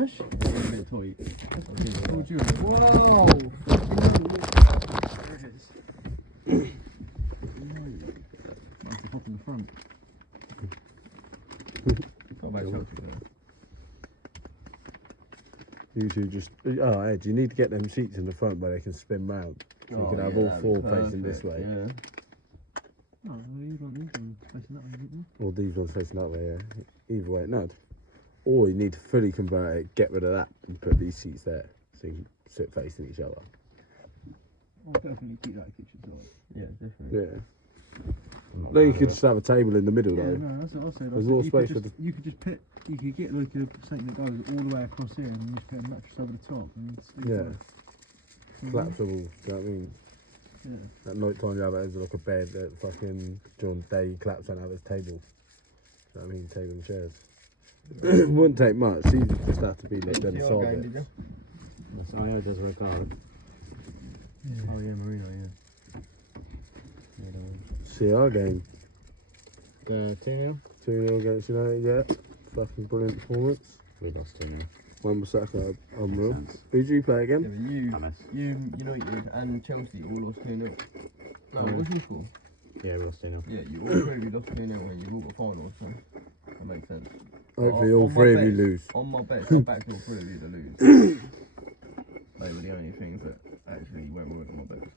A bit tight. Wow! That's the hop in the front. Got my chocolate there. You two just... Oh, Ed, you need to get them seats in the front where they can spin round. So you can have all four facing this way. Yeah. Oh, well, you want these ones facing that way, didn't you? Or these ones facing that way, yeah. Either way, no. Or you need to fully convert it, get rid of that, and put these seats there. So you can sit facing each other. I'll definitely keep that kitchen side. Yeah, definitely. Yeah. Then you could just have a table in the middle, though. No, that's what I said. There's more space for the... You could just put... You could get like something that goes all the way across here and you just put a mattress over the top and sleep there. Collapsible, do you know what I mean? Yeah. At night time you have it as like a bed that fucking during the day you collapse and have it as a table. Do you know what I mean? Table and chairs. It wouldn't take much, these would just have to be like them side bits. That's IO does work hard. Yeah. Oh yeah, Marino, yeah. CR game. 2-0. 2-0 against United, yeah. Fucking brilliant performance. We lost 2-0. One was unreal. Who did you play again? Yeah, you United and Chelsea all lost 2-0. No, what was your score? Yeah, we lost 2-0. Yeah, you all three lost 2-0 and you all got finals, so that makes sense. Hopefully all three of you lose. On my bets, I backed all three of you to lose. They were the only things that actually went wrong on my bets.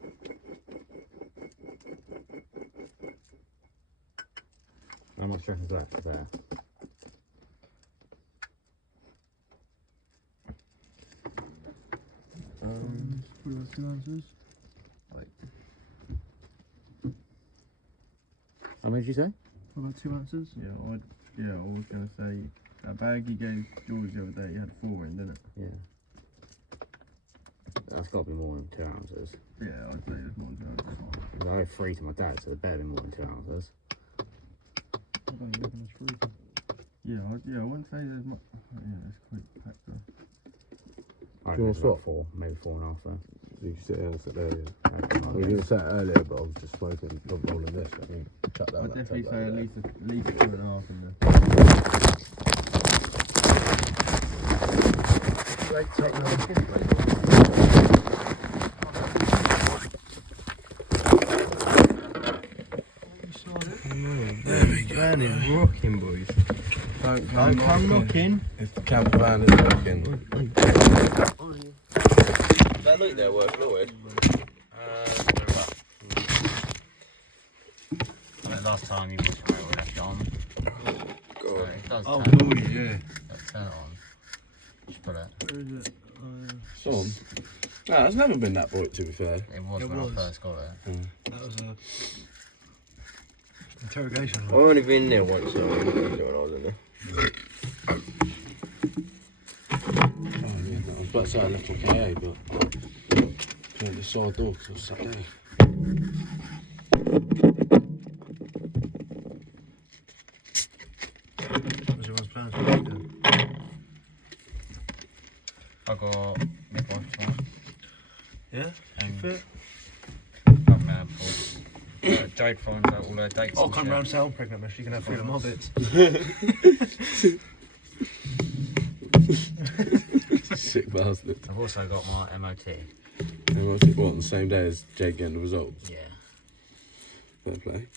How much stress is left there? What about 2 ounces? How many did you say? What about 2 ounces? Yeah, I was going to say that bag you gave George the other day, you had 4 in, didn't it? Yeah. That's got to be more than 2 ounces. Yeah, I'd say it's more than 2 ounces. I owe 3 to my dad, so it better be more than 2 ounces. I don't reckon it's fruit. Yeah, I wouldn't say there's much. Yeah, it's quite packed though. I Do you want to swap? 4, maybe 4.5 though. You can sit here and sit there, yeah. I I was going to say it earlier, but I was just smoking, not rolling this. I mean, chuck that I'd definitely say at least 2.5 in there. Great take now. There we go. Man is rocking, boys. Don't come knocking. If the camper van is rocking. Does that look there worth, Lloyd? Last time you must have left on. God. So it does Oh, turn, boy, yeah. turn it on. Just put it. Where is it? Some. No, it's never been that bright, to be fair. It was when I first got it. That was a interrogation. I've only been there once, so I don't know when I was in there. Oh, yeah, no, I was about to say I left my KA, but turned the side door because I was sat there. What's everyone's plans for the weekend? I got midwife tomorrow. Yeah? And Fit? got mad for Jade finds out all her dates. I'll and come shit. round sound pregnant, miss. You can have 3 of my bits. Sick bastard. I've also got my MOT. And what's it, what, on the same day as Jake getting the results? Yeah. Fair play.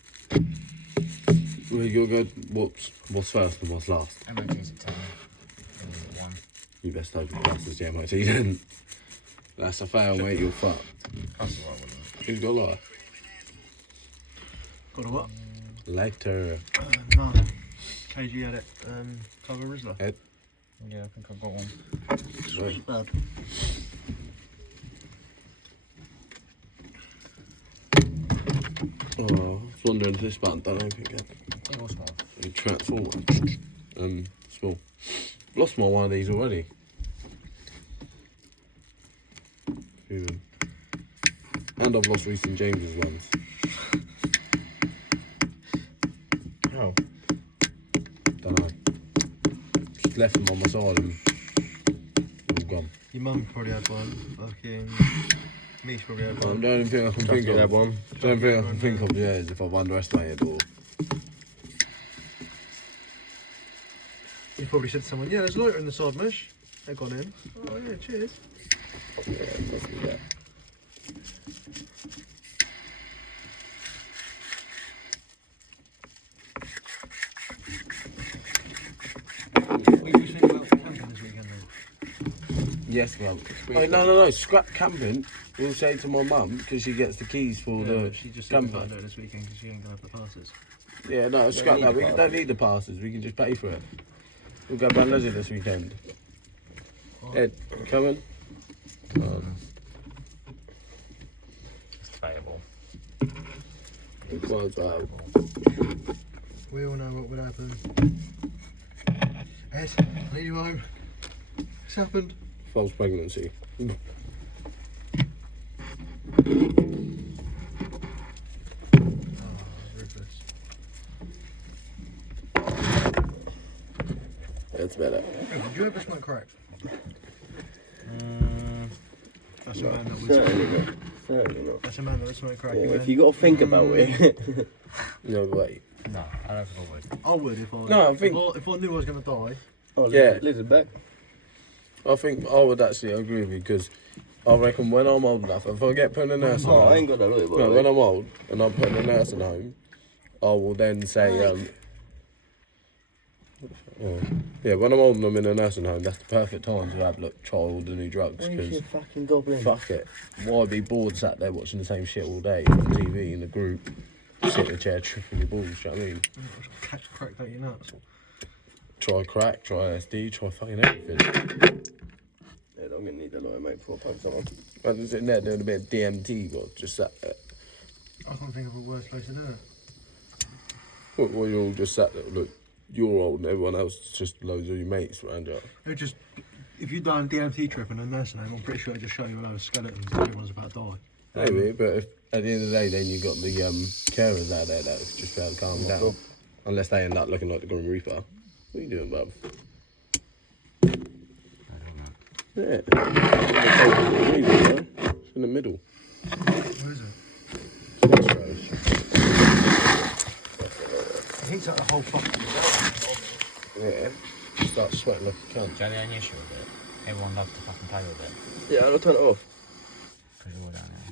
Well, you gotta go, what's first and what's last? MOT's at 10. And 1. You best hope it passes the MIT then. That's a fail, mate, you're fucked. That's alright, wouldn't Who's got a lie? Got a what? Later. No. KG had it. Cover Rizzler. Ed? it? Yeah, I think I've got one. Sweet, bud. Oh, I was wondering if this button done anything yet. It was small. You transform small. Lost my one of these already. Even. And I've lost Reece and James's ones. Oh. Don't know. Just left them on my side and all gone. Your mum probably had one. Fucking. Mish probably had The one. only thing I can think That of. one. The only thing I can think of, yeah, is if I've underestimated or. You probably said to someone, yeah, there's loiter in the side, Mish. They've gone in. Oh yeah, cheers. Yeah, must be that. We were thinking about camping this weekend then. Yes, well. No. Scrap camping. We'll say to my mum because she gets the keys for the She just said we camper. can't do it this weekend because she ain't going to have the passes. Yeah, no, scrap that. We the don't need the passes. We can just pay for it. We'll go Ban Leisure this weekend. Ed, you coming? It's debatable. Might as well. We all know what would happen. Ed, I need you home. What's happened? False pregnancy. Ruthless. That's better. Hey, did you ever smoke crack? That's a man that would Certainly smoke. not. Certainly not. That's a man that would smoke crack. Yeah, You if went, you got to think about it. No way. No, I don't think I would. I would if I. No, I think- if I knew I was going to die. Oh, Yeah. Liz is back. I think I would actually agree with you because I reckon when I'm old enough, if I get put in a nursing Oh, I home, ain't got that look, by no, the when way. I'm old and I'm put in a nursing home, I will then say, yeah, when I'm old and I'm in a nursing home, that's the perfect time to have try all the new drugs Where's because your fucking goblin? fuck it, why be bored sat there watching the same shit all day on TV in a group, sit in a chair tripping your balls, do you know what I mean? Catch crack that you nuts. Try crack, try LSD, try fucking everything. Yeah, I'm going to need a lawyer, mate, before I punch someone. I'm sitting there doing a bit of DMT, but just sat there. I can't think of a worse place to do it. Well, you're all just sat there, look, you're old and everyone else is just loads of your mates around you. It would just, if you'd done a DMT trip in a nursing home, I'm pretty sure it'd just show you a load of skeletons and everyone's about to die. Maybe, but if, at the end of the day, then you've got the carers out there that just be able to calm down. Unless they end up looking like the Grim Reaper. What are you doing, bub? Yeah. It's in the middle. Where is it? That's right. It heats up the whole fucking Yeah. Start sweating like a cunt. Do you have any issue with it? Everyone loves to fucking play with it. Yeah, I'll turn it off. Because you're all down there.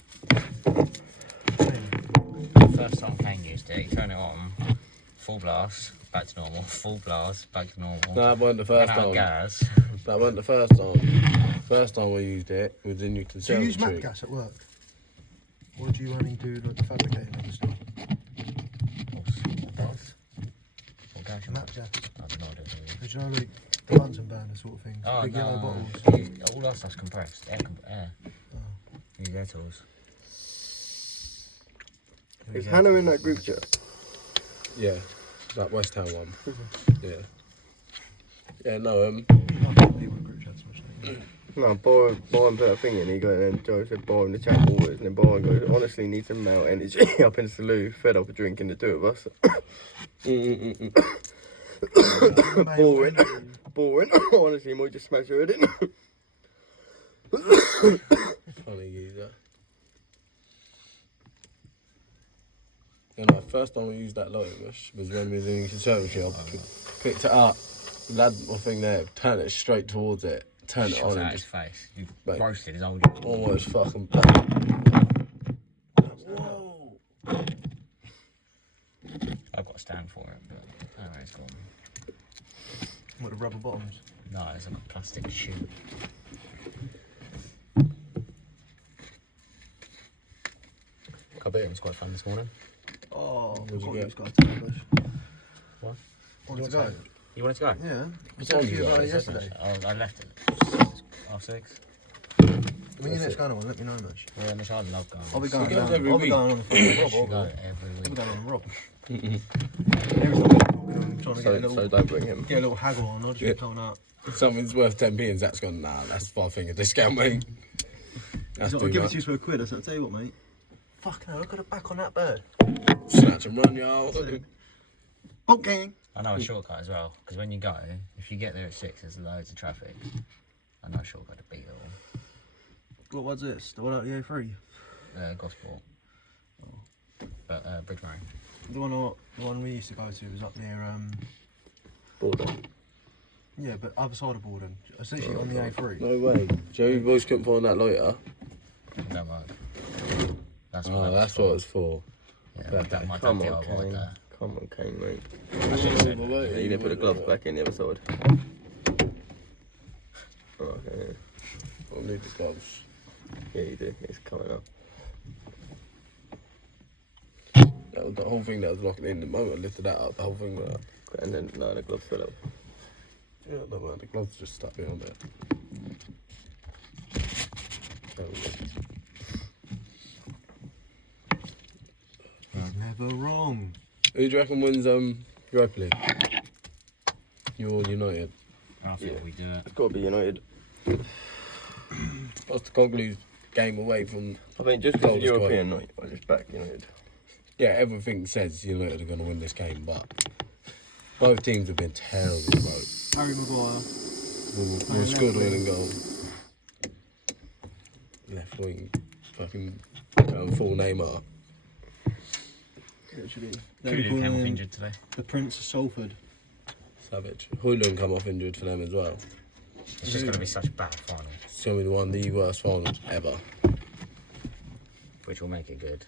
First time Kane used it, you turn it on, full blast, back to normal, full blast, back to normal. No, that wasn't the first Ran out of time. gas. That wasn't the first time. First time we used it was in your Do you conservatory. use map gas at work? Or do you only do like the fabricating and stuff? What gas? Map gas. I have no idea. Because you know like the Bunsen burner sort of things. Oh, Big yellow no. bottles. All our stuff's compressed. Air. Use air tools. Is Hannah in that group chat? Yeah, that West Ham one. Yeah. Yeah, no, No, Bowen put a thing in, he got, and then Joe said Bowen the chat always, and then Bowen goes, honestly need some male energy up in Salou, fed up of drinking the two of us. Boring, honestly, might just smash her head in. funny geezer. You know, first time we used that light was when we was in the conservatory. I picked it up, had my thing there, turned it straight towards it, turned it on and his just face. You Mate. roasted his old. almost fucking... Whoa! I've got a stand for it, but anyway, it's gone. What, the rubber bottoms? No, it's like a plastic shoe. It was quite fun this morning. Oh, Where'd you God, get? he's got a toothbrush. What? Want to go? You wanted to go? Yeah. What time you got? about it yesterday. I left it. 6:30. When you next going on, let me know, mate. Yeah, Miss, I love going. I'll be So going he goes down. every I'll be week. going on the fucking Rob. Should go I'll every be week. going on the Rob. Mm-mm. Every time I'm trying to get a So little, don't bring him. get a little haggle on. I'll just Yeah. be coming out. Something's worth 10p and Zach's gone, nah, that's 5 finger discount, mate. That's I'll too give it much. to you for a quid. I said, I'll tell you what, mate. Fuck no, look at the back on that bird. Snatch and run, y'all. Okay. I know a shortcut as well, because when you go, if you get there at 6, there's loads of traffic. I know a shortcut to beat it all. What's this? The one out the A3? Gosport. But Bridge Murray. The one we used to go to was up near Border. Yeah, but other side of Borden. Essentially on the A3. No way. Joey boys couldn't find that loiter. Don't mind. That's That's what it's for. Yeah, that might Come be on, alright Kane. there. Come on, Kane, mate. I should have said All the that. way. Yeah, you didn't put the gloves back in the other side. Okay. I'll need the gloves. Yeah, you do. It's coming up. That was the whole thing that was locking in. The moment I lifted that up, the whole thing went up. And then, no, the gloves fell up. Yeah, no man, the gloves just stuck behind there. Never wrong. Who do you reckon wins Europa League? You or United? I think we do it. It's got to be United. Postecoglou's game away from... I think just Goal because was European night, I just back United. Yeah, everything says United are going to win this game, but both teams have been terrible, bro. Harry Maguire. We'll score the winning goal. Left wing, fucking full Neymar. Literally. Kulu came off injured today. The Prince of Salford. Savage. Hoyland come off injured for them as well. It's just going to be such a bad final, It's going to be one of the worst finals ever. which will make it good.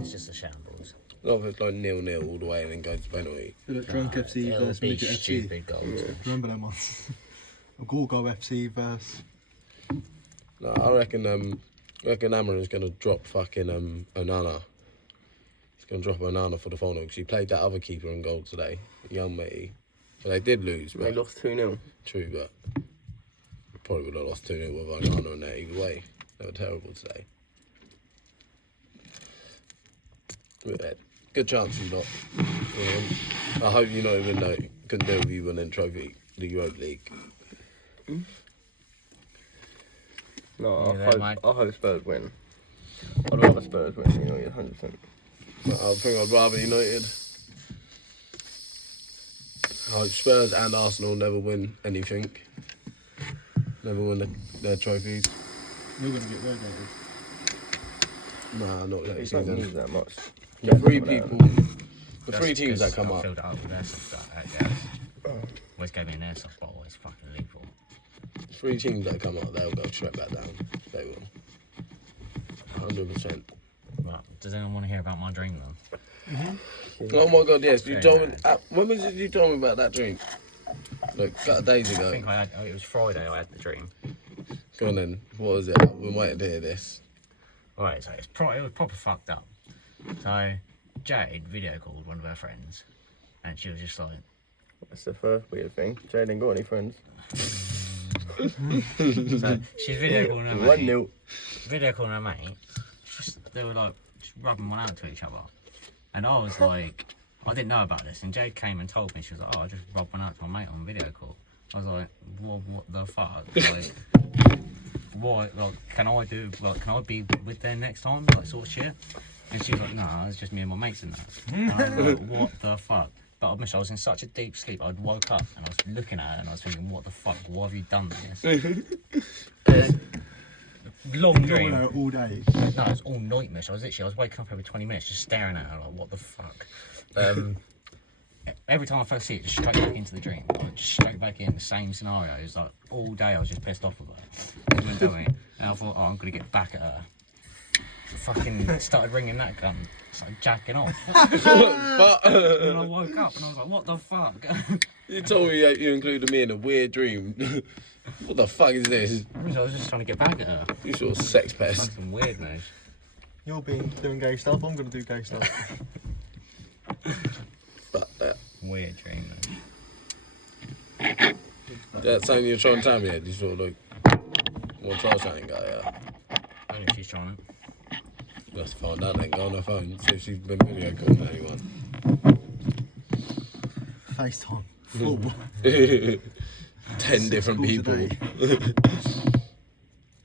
It's just a shambles. A lot of it's like 0-0 all the way and then goes to penalty. Feel like Drunk FC It'll versus be Midget FC. stupid goals. Remember them ones? Gorgo FC versus... No, I reckon Amarin's going to drop fucking Onana. He's going to drop Onana for the final because he played that other keeper in goal today, young matey. But they did lose. They But lost 2-0. true, but probably would have lost 2-0 with Onana in there either way. They were terrible today. But, good chance you lot. I hope you not even know. Couldn't do with you winning trophy, the Europa League. No, Yeah, I hope Spurs win. I'd rather Spurs win than United, 100%. But I think I'd rather United. I hope Spurs and Arsenal never win anything. Never win their trophies. You're going to get relegated. Nah, not that It don't season. need that much. The three people, the That's three teams that because come I up. filled it up with airsoft. Yeah. Always gave me an airsoft bottle. It's fucking lethal. Three teams that come up, they'll go straight back down. They will. 100%. Right. Does anyone want to hear about my dream then? Oh my god, yes. You Okay, told me. man. When was it you told me about that dream? Like, a couple of days I ago. think it was Friday I had the dream. Go on then. What was it? We're waiting to hear this. Right, so it was proper fucked up. So Jade video called one of her friends, and she was just like, That's the first weird thing. Jade ain't got any friends. so she's video calling her mate. 1-0. Video calling her mate. They were like just rubbing one out to each other, and I was like, I didn't know about this, and Jade came and told me. She was like, oh, I just rubbed one out to my mate on video call. I was like, what the fuck? Like, what? Like, can I be with them next time? Like, sort of shit. And she was like, nah, it's just me and my mates and that. And I was like, what the fuck? But I admit, I was in such a deep sleep. I'd woke up and I was looking at her and I was thinking, what the fuck? Why have you done this? Long dream. You're all day. No, it was all nightmare. I was waking up every 20 minutes just staring at her like, what the fuck? Every time I fell asleep, just straight back into the dream. Like, just straight back in the same scenario. It was like all day I was just pissed off with her. And I thought, oh, I'm going to get back at her. Fucking started ringing that gun. Started jacking off. But And I woke up and I was like, what the fuck? you told me that you included me in a weird dream. What the fuck is this? I was just trying to get back at her. You sort of sex pest. Fucking weird, man. You're doing gay stuff, I'm going to do gay stuff. Fuck that. Weird dream, man. That's something you're trying to tell me, Ed. You sort of like, want to try something, guy, yeah. Only if she's trying it. Let's find out then. Go on her phone, see if she's been video calling anyone. FaceTime. Full. 10 different calls a people. day.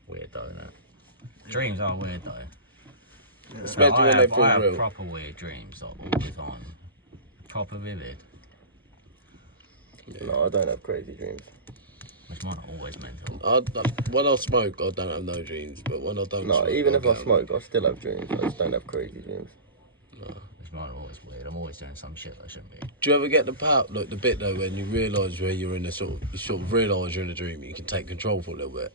Weird though, isn't it? Dreams are weird though. Especially when they I feel have real. proper weird dreams like all the time. Proper vivid. No, I don't have crazy dreams. Which mine are always mental. When I smoke, I don't have no dreams. But when I don't No, smoke, even if I get 'em. smoke, I still have dreams. I just don't have crazy dreams. Which mine are always weird. I'm always doing some shit that I shouldn't be. Do you ever get the bit though when you realise where you're in a you sort of realise you're in a dream, you can take control for a little bit?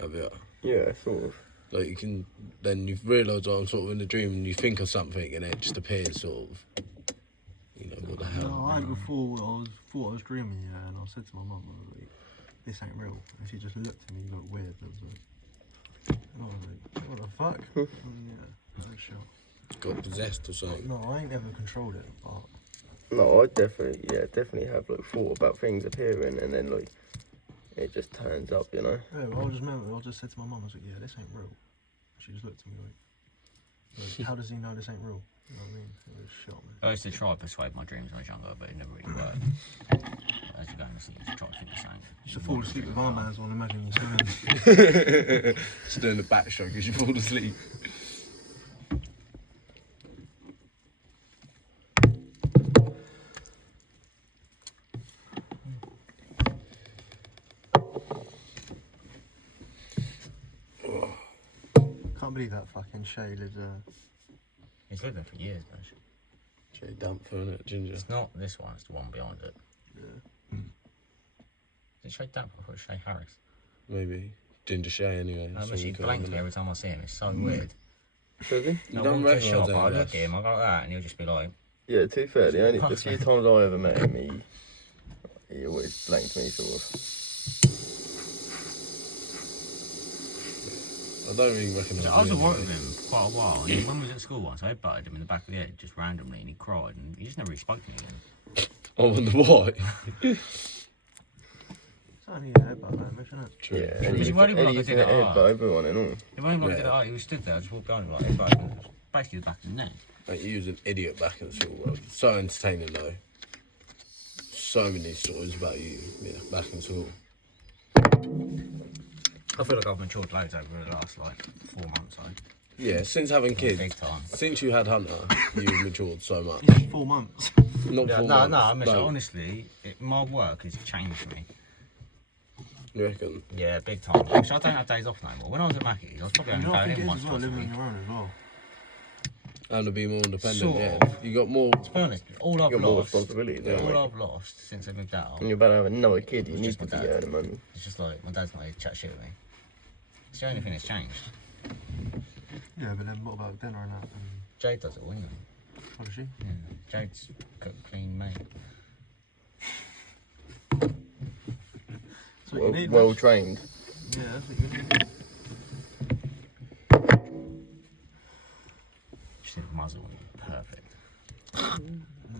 Have you? Yeah, sort of. Like you can, then you've realised I'm sort of in a dream and you think of something and it just appears sort of, you know, what the hell. No, I had before, thought I was dreaming, yeah, and I said to my mum, I was like, this ain't real. And she just looked at me, looked weird, and I was like, what the fuck? Yeah, no shot. Got possessed or something. No, I ain't ever controlled it, but... No, I definitely have like thought about things appearing and then like it just turns up, you know. Yeah, well, I just said to my mum, I was like, yeah, this ain't real. She just looked at me like how does he know this ain't real? You know what I mean? It was shot, man. I used to try to persuade my dreams when I was younger, but it never really worked. As you're going to sleep, you try to think the same. You should fall asleep with arm bands on, imagine you swimming. Just doing the backstroke as you fall asleep. Can't believe that fucking Shay lives He's lived there for years, though. Jay Dumpfer, innit, Ginger? It's not this one, it's the one behind it. Yeah. Is it Shay Dampfer or Shay Harris? Maybe. Ginger Shay, anyway. I wish he blanks me every time I see him. It's so weird. Does he? You I don't walk to the shop, recognise I him, look at him, I go like that, and he'll just be like, Yeah, to be fair, the few times I ever met him, he always blanked me, sort of. I don't really recognise him. I was at work anyway. with him for quite a while, and when we was at school once, I headbutted him in the back of the head just randomly, and he cried, and he just never really spoke to me again. I wonder why. It's only a headbutt, man, isn't it? True. Yeah, true. and you won't even he like used to to do that, headbutt everyone and all. If I did Yeah. it, he was stood there, I just walked behind him like headbutted him, basically the back of his neck. Mate, he was an idiot back in school. Bro. So entertaining though. So many stories about you, back in school. I feel like I've matured loads over the last, 4 months, Yeah, since having kids, big time. since you had Hunter, you've matured so much. Yeah, 4 months. Not Yeah, 4 no, months. I mean, honestly, my work has changed me. You reckon? Yeah, big time. Actually, I don't have days off no more. When I was at Mackey's, I was probably You only know, I going think it in is once as well, twice a living week. on your own as well. And to be more independent, Sort yeah. of. You got more. To be honest, all I've You got more lost, responsibilities, don't all you? I've lost since I moved out, And you're about to have another kid, you It's need just to my be dad. earning money. it's just like my dad's not here to chat shit with me. It's the only thing that's changed. Yeah, but then what about dinner and that? And Jade does it all, anyway. what is she? Yeah. Jade's cook, clean, mate. That's what you need. Well man. trained. Yeah, that's what you need. She did muzzle and perfect.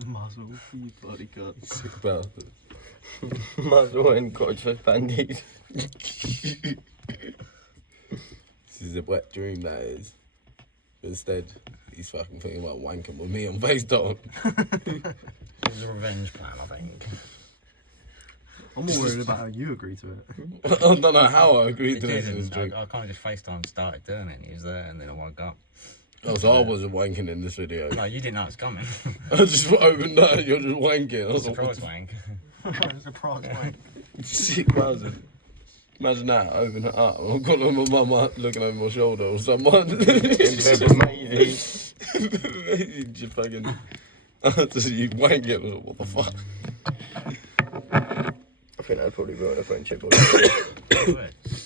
Muzzle, you bloody god. Sick about it. Muzzle and cottage bandies. This is a wet dream, that is. Instead, he's fucking thinking about wanking with me on FaceTime. It was a revenge plan, I think. I'm more worried about how you agree to it. I don't know how I agreed It to this in this didn't. dream. I kind of just FaceTime started doing it, and he was there, and then I woke up. Oh, so I wasn't wanking in this video. No, you didn't know it was coming. I just opened that, you're just wanking. I was like, Surprise wank. Surprise, mate. sick Wowzer. Imagine that, open it up. I've got my mum looking over my shoulder or someone. In bed with Maisie. Just fucking. Just you wanking. I was like, what the fuck? I think that'd probably ruin a friendship.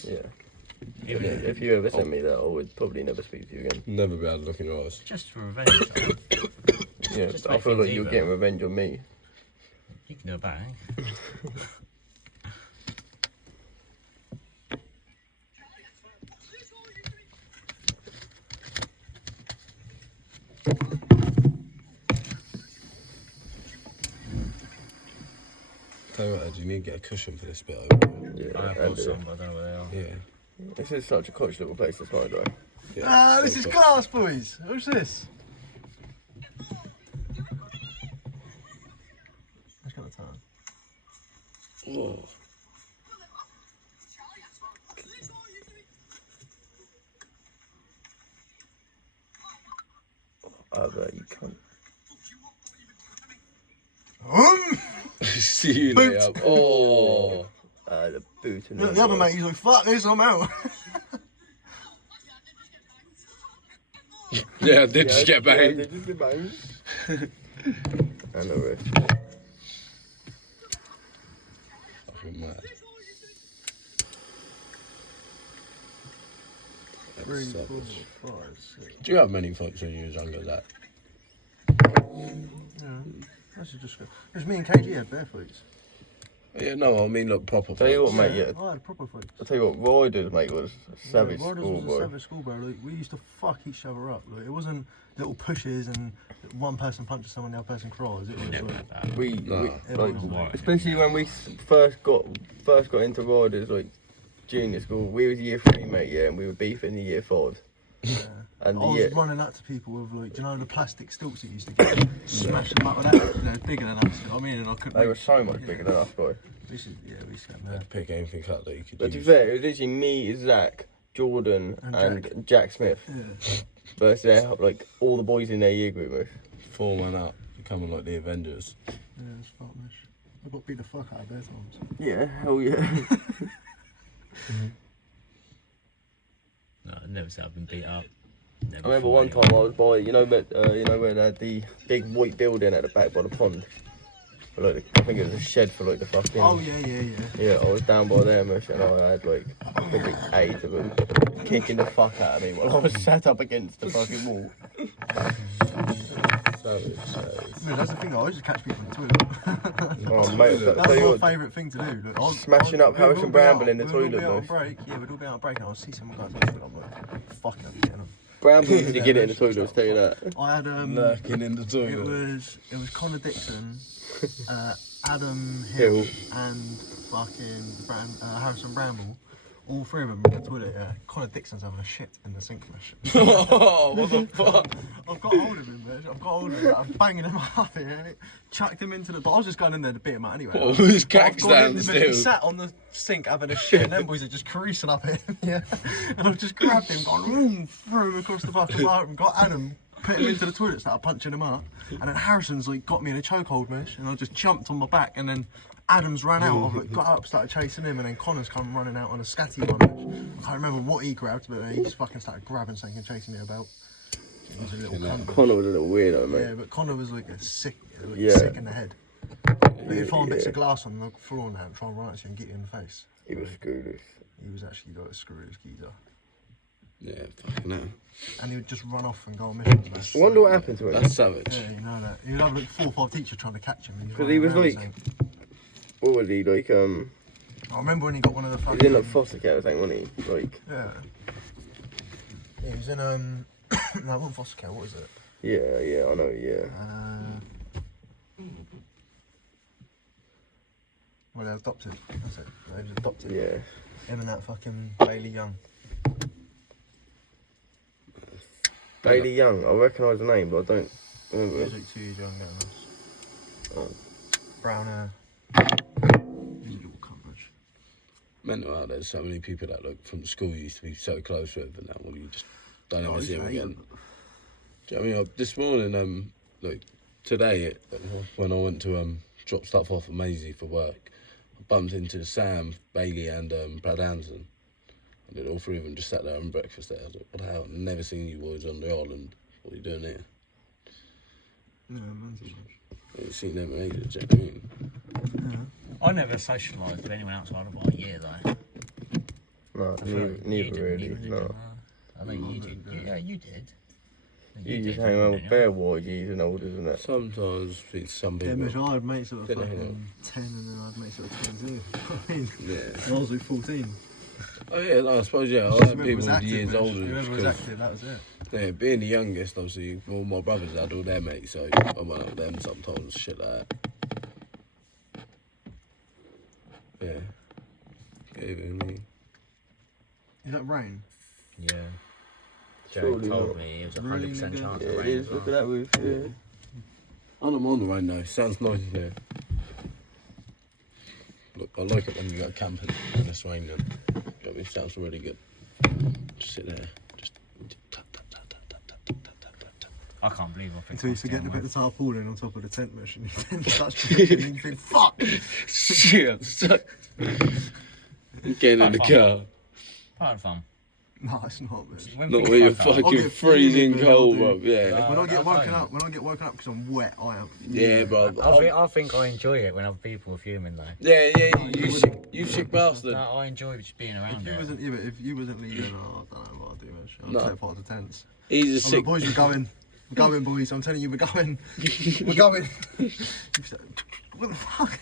Yeah. If you ever sent me that, I would probably never speak to you again. Never be able to look in your eyes. Just for revenge. though. Yeah, Just I make feel things like you're even. getting revenge on me. You can do it back. Tell you what, Ed, you need to get a cushion for this bit over here. Yeah, I have and, got some, but I don't know where they are. Yeah. this is such a coach little place to smoke, though. Yeah. Ah, this so is quick. class, boys. Who's this? Who's got the time? Oh. You can't. See you later. Oh. The boot and Look, the other mate, he's like, fuck this, I'm out. Yeah, I did just get Yeah, banged. did just get banged. I know it. Fucking mad. That's 3, 4, savage. 5, 6. Do you have many fights when you was younger, Zach? Yeah. That's just good. It was me and KG had bare fights. Yeah, no, I mean, look, proper Tell you fights. what, mate, yeah. I had proper fights. I'll tell you what, Riders, mate, was a savage Riders school, was a bro. savage school, bro. Like, we used to fuck each other up. Like, it wasn't little pushes and one person punches someone, the other person cries. It was like, We it like, was especially when we first got into Riders, like junior school, we was year 3, mate, yeah, and we were beefing in year 5. yeah. And I was yeah, running up to people with, like, do you know the plastic stilts that you used to get? Smash them up with that. They're bigger than us, you know what I mean? And I couldn't. they were so much bigger than us, bro. We used to get You had mad. to pick anything up that you could But to be use. fair, it was literally me, Zach, Jordan, And and Jack Smith Yeah. versus like all the boys in their year group, bro. 4 man up, becoming like the Avengers. Yeah, it's fuck much. I got beat the fuck out of their times. Yeah, hell yeah. No, I never said I've been beat up. I remember one time I was by, you know where they had the big white building at the back by the pond. For, like, I think it was a shed for like the fucking. Oh yeah. Yeah, I was down by there, mush, and I had like probably 8 of them kicking the fuck out of me while I was sat up against the fucking wall. Savage. No, that's the thing. I always just catch people in the toilet. Oh mate, I'll That's tell you my what, favourite thing to do. Look, Smashing up Harrison Bramble in the we'd all be toilet, out on mate. break. Yeah, we'd all be out on break, and I'll see someone guys in the toilet. I'm like, fuck it, I'm getting them. Bramble used to get it in the toilet, I'll tell you that. I had Lurking in the it toilet. was Connor Dixon, Adam Hill, Hill. and fucking Harrison Bramble. All 3 of them in the toilet. Yeah, Connor Dixon's having a shit in the sink flush. Oh, what the fuck? I've got hold of him, bitch. I've got hold of him. I'm banging him up here. Chucked him into the. But I was just going in there to beat him out anyway. What, his But I've cack's gone in down there, still? He sat on the sink having a shit, and them boys are just creasing up at him. Yeah, and I've just grabbed him, gone, boom, threw him across the fucking bar, and got Adam, put him into the toilet, started punching him up, and then Harrison's like got me in a chokehold, mish, and I just jumped on my back, and then Adams ran out. I've like got up, started chasing him, and then Connor's come running out on a scatty one. Mish. I can't remember what he grabbed, but he just fucking started grabbing something and chasing me about. He was a little cunt. Connor was a little weirdo, mate. Yeah, but Connor was like sick Yeah. in the head. But he'd find bits of glass on the floor now and try and run at you and get you in the face. He was screwed. He was actually like a screwish geezer. Yeah, fucking hell. And he would just run off and go on missions. I wonder what happened to him. That's savage. Yeah, you know that. He would have like 4 or 5 teachers trying to catch him. Because he was like, what was he, like, I remember when he got one of the he fucking... was in like foster care or something, wasn't he? Like, Yeah. Yeah, he was in, no, it wasn't foster care, what was it? yeah, I know, yeah. Well, they adopted. That's it. They was adopted. Yeah. Him and that fucking Bailey Young. Bailey Young, I recognise the name, but I don't He remember. was like 2 years younger than us. Oh. Brown hair. He's a little coverage. Mental out, there's so many people that look from school you used to be so close with, and now well, you just don't Oh, ever see he's them an again. Do you know what I mean? This morning, like today, when I went to drop stuff off at Maisie for work, I bumped into Sam, Bailey, and Brad Hanson. And then all 3 of them just sat there having breakfast there. I was like, what the hell? I've never seen you boys on the island. What are you doing here? Yeah, man's a bunch. I ain't seen them in ages, do you know what I mean? I never socialised with anyone outside of about a year though. No, I feel like you neither didn't, really, you didn't, no. I think you did. Yeah, you did. You just did, hang around with didn't bare wargies and olders and that. Sometimes it's some Yeah, people. Mitch, I had mates that were Didn't fucking 10 and then I had mates that were 22. I mean, Yeah. I was like 14. Oh yeah, no, I suppose yeah. I had Whoever people was with active, years Mitch. older. Whoever was 'cause- active, that was it. Yeah, being the youngest, obviously, all my brothers had all their mates, so I went out with them sometimes, shit like that. Yeah. Even me. Is that rain? Yeah. Joe Surely told not. me it was a Really, 100% nigga? chance Yeah, of it rain. is, as look at well. that roof, yeah. I'm on the rain though, sounds nice in there. Look, I like it when you go camping and it's raining. You know what I mean? Sounds really good. Just sit there, just tap, tap, tap, tap, tap, tap, tap, tap, tap, tap. I can't believe I think Until you I'm forget to still put the tarpaulin on top of the tent mesh and you then start drinking and you think, fuck! Shit, I'm stuck. Getting in the car. part of fun. No, it's not, bitch. When Not things when you're fuck up, fucking get freezing feeling, cold, dude. bro. Yeah. Yeah. When I get I'll woken tell up, because I'm wet, I am. Yeah, bro. I think I enjoy it when other people are fuming though. Yeah, you sick bastard. No, I enjoy just being around If you it. wasn't, yeah, but if you wasn't leaving, I don't know what I'd do, man. I'd No. set fire to tents. He's a I'm like, sick. boys, we're going. We're going, boys. I'm telling you, we're going. We're going. What the fuck?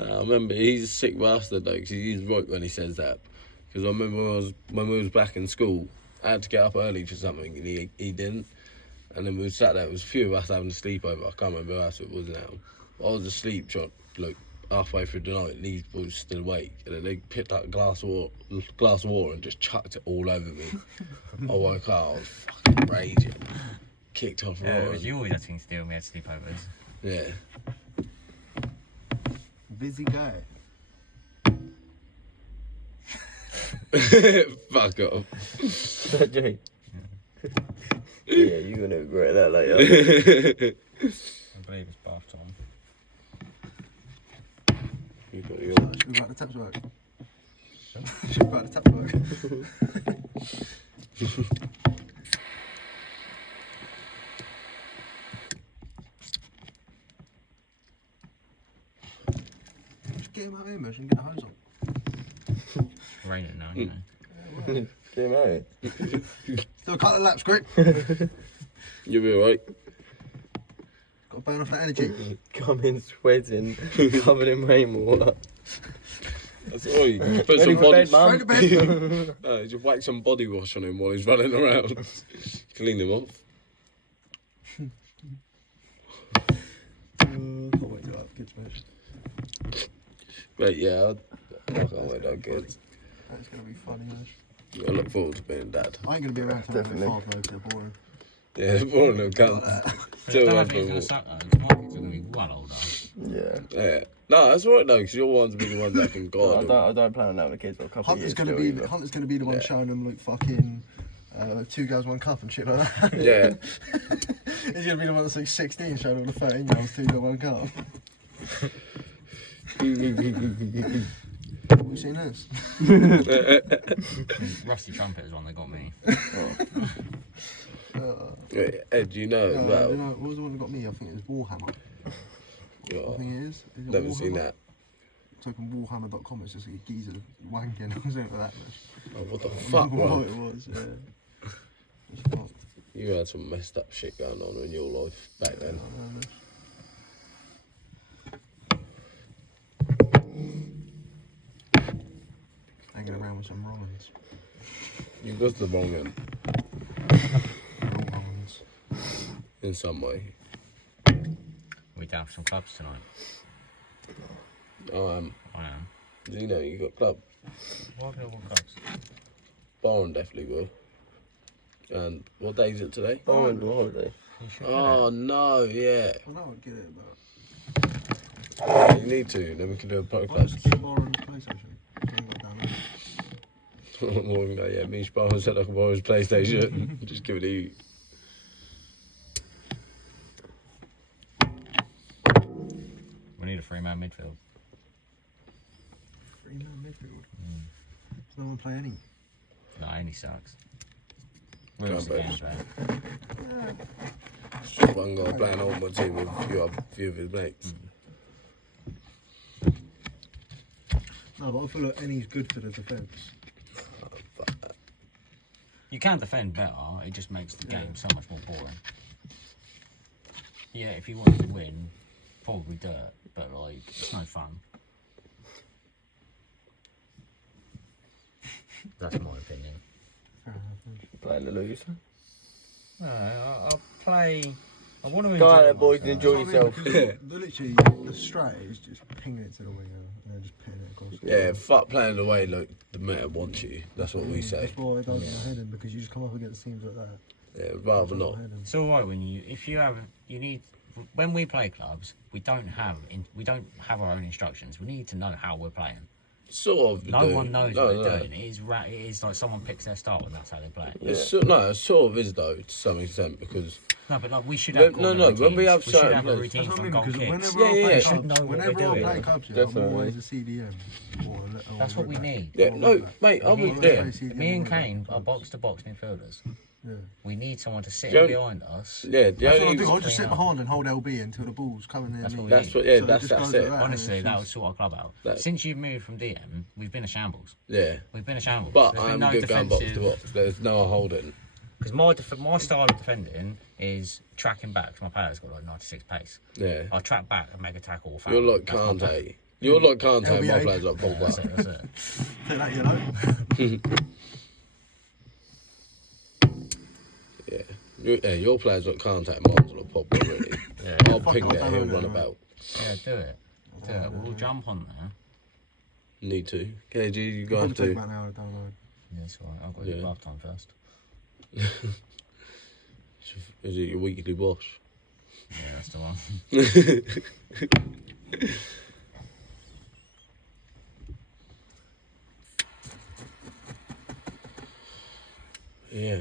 I remember he's a sick bastard though, because he's right when he says that. Because I remember when we was back in school, I had to get up early for something and he didn't. And then we sat there, it was a few of us having a sleepover, I can't remember who else it was now. I was asleep, like halfway through the night, and these boys were still awake. And then they picked up a glass of water and just chucked it all over me. I woke up, I was fucking raging. Kicked off Yeah, right. you always had things to do when we had sleepovers. Yeah. Busy guy. Fuck off. Jay. Yeah, you're gonna regret that later. I believe it's bath time. You got your... Should we go out the taps work? Should we go out the taps work? Just get him out here, Mush, and get the hose on. Raining now, you know. Get him out. Still a couple of laps, quick. You'll be alright. Got to burn off that energy. Come in sweating, covered in rainwater. That's all you can put Ready some for body... bed, Mum? Straight to bed. just whack some body wash on him while he's running around. Clean him off. Can't wait to have kids, Mush. But yeah, I can't wait to have kids. That's going to be funny, Mush. I look forward to being a dad. I ain't going to be around for like Definitely. 5 though, if they're boring. Yeah, the boring little cunts. But Still I don't have think it's them gonna all. suck though, 'cause my kids are gonna be well older. Yeah. Yeah. No, that's right though, because your ones will be the ones that can guard them. I don't plan on having a kid for a couple of Hunter's years. going to still be either. Hunter's going to be the one Yeah. showing them like fucking 2 girls, 1 cup and shit like that. Yeah. He's going to be the one that's like 16 showing all the 13-year-olds 2 girls, 1 cup. Have you seen this? Rusty Trumpet is one that got me. Wait, Ed, do you know as well? You know, what was the one that got me? I think it was Warhammer. I Oh, think it is. Is it never seen Warhammer? that. Type in Warhammer.com, it's just like a geezer wanking or something like that. Oh, what the I fuck, remember what bro? it was, yeah. It's fucked. You had some messed up shit going on in your life back then. Hanging around with some Rollins. You was the wrong one Rollins. in some way. We down for some clubs tonight. I am. I am. You know, you got club. Why have we all got clubs? Barn definitely will. And what day is it today? I'm on holiday. You should Oh no, yeah. I know I'd get it, but You need to, then we can do a pro I club. just keep borrowing his PlayStation. I ain't got down there. Morgan go, yeah, me Sparrow said I can borrow his PlayStation. Just give it to you. We need a 3-man midfield. 3-man midfield. Does no one play any? No, only sucks. Can't Rules the bet. games, right? Just one guy playing on my team with a few of his mates. No, but I feel like any's good for the defence. Fuck that. You can defend better, it just makes the game so much more boring. Yeah, if you want to win, probably do it, but like, it's no fun. That's my opinion. Fair enough. Playing the loser. No, I'll play. I want to Go out enjoy there, boys, and myself. enjoy yourself. Literally, the strat is just pinging it to the winger and then just pinning it across. Yeah, fuck playing the way like the meta wants you. That's what we say. That's why I don't get heading, because you just come up against teams like that. Yeah, rather not. It's all right when you need. When we play clubs, we don't have our own instructions. We need to know how we're playing. Sort of. No one knows what No. they're doing. It is like someone picks their style and that's how they play. It sort of is though, to some extent, because No, but like we should No, have no, routines. when we have we should certain have a players- routine That's from what I goal mean, kicks. because whenever I play should know clubs, what whenever they're I doing. play clubs, I'm Definitely. always a CDM. Or That's what we need. yeah, Or no, back. mate, I'm Me- with yeah. Me and Kane are box-to-box midfielders. Yeah. We need someone to sit Don't- behind us. Yeah, the That's what I only do. I just sit Clean up. behind and hold LB until the ball's coming in. That's what we that's need. what yeah, So it that's just that's goes it. like that. Honestly, it's that would just- sort our club out. That- Since you've moved from DM, we've been a shambles. Yeah, We've been a shambles. but There's been I'm no good going box to defensive. box. There's no holding. Because my style of defending is tracking back. 'Cause my player's got like 96 pace. Yeah, I track back and make a tackle. Foul. you're like That's my play. Kante. You're like Kante. My LBA. players like Yeah, that's Pogba. it. That's it. Take that, you know. Your players like Kante. Mine's like Pogba. Really. Yeah, I'll Fuck ping it, that. I'll He'll download run it, about. yeah, do it. Do it. We'll jump on there. Need to. KG, you Probably guys take do. about an hour to download. Yeah, it's alright. I've got Yeah. your bath time first. Is it your weekly wash? Yeah, that's the one. Yeah.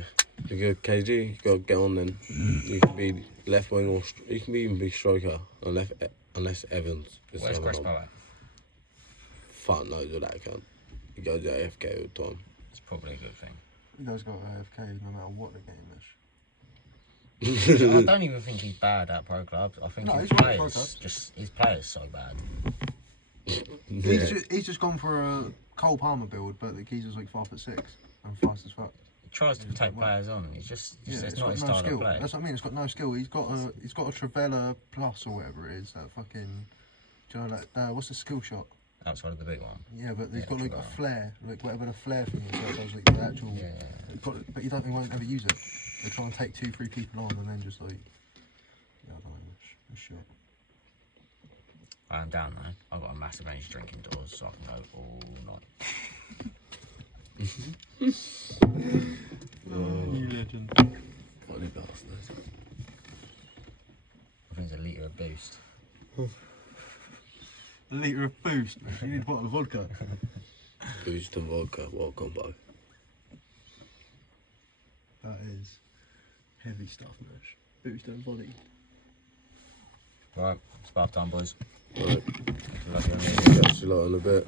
You go KG, you got to get on then. You can be left wing or you can even be striker unless Evans is Where's someone Chris on. Bowen? Fuck knows what that can. He goes to AFK all the time. It's probably a good thing. You guys got AFK no matter what the game is. I don't even think he's bad at pro clubs. I think No, his he's right at pro players clubs. his players so bad. Yeah. He's just gone for a Cole Palmer build, but the geezer's like 5'6" and fast as fuck. He tries to take players on. He's just Yeah, it's not got his no style skill. of play. That's what I mean. It's got no skill. He's got a Trevella Plus or whatever it is. That fucking, do you know that? What's the skill shot? Outside of the big one. Yeah, but he's Yeah, got like a Trevella. flare, like whatever the flare thing is. That does like the actual. Yeah. But you don't. He won't ever use it. They try and take 2-3 people on and then just like. Yeah, I don't know. It's shit. I'm down though. I've got a massive energy drink indoors, so I can go all night. You legend. Funny bastards. I think it's a litre of boost. A litre of boost, man. You need a bottle of vodka. Boost and vodka, what combo? That is heavy stuff, Nash. Boost and vodka. Right, it's bath time, boys. Right, Love you, mate. catch you lot in a bit.